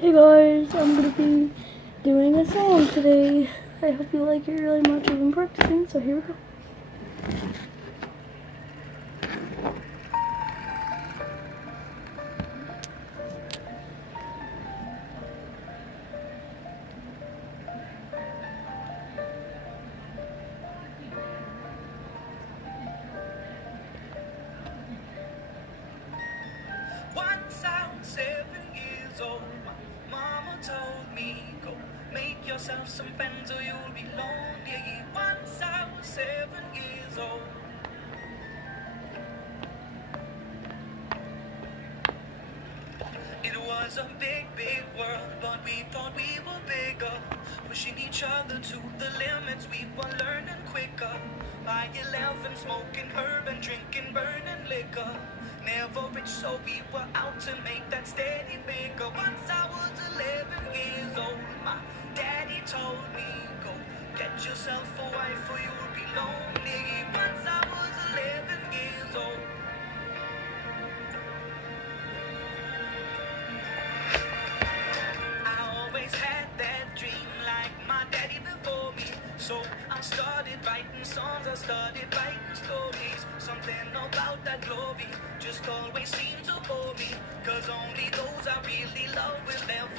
Hey guys, I'm gonna be doing a song today. I hope you like it really much. I've been practicing, so here we go. Once I was 7 years old, my mama told me, go make yourself some friends or you'll be lonely. Once I was 7 years old. It was a big, big world, but we thought we were bigger. Pushing each other to the limits, we were learning quicker. By 11, smoking herb and drinking burning liquor. Never rich, so we were out to make that steady figure. Once I was 11 years old, my daddy told me, go get yourself a wife or you'll be lonely. Once I was 11 years old. I always had that dream like my daddy before me. So I started writing songs, I started writing stories. Something about that glory just always seemed to bore me. Cause only those I really love will ever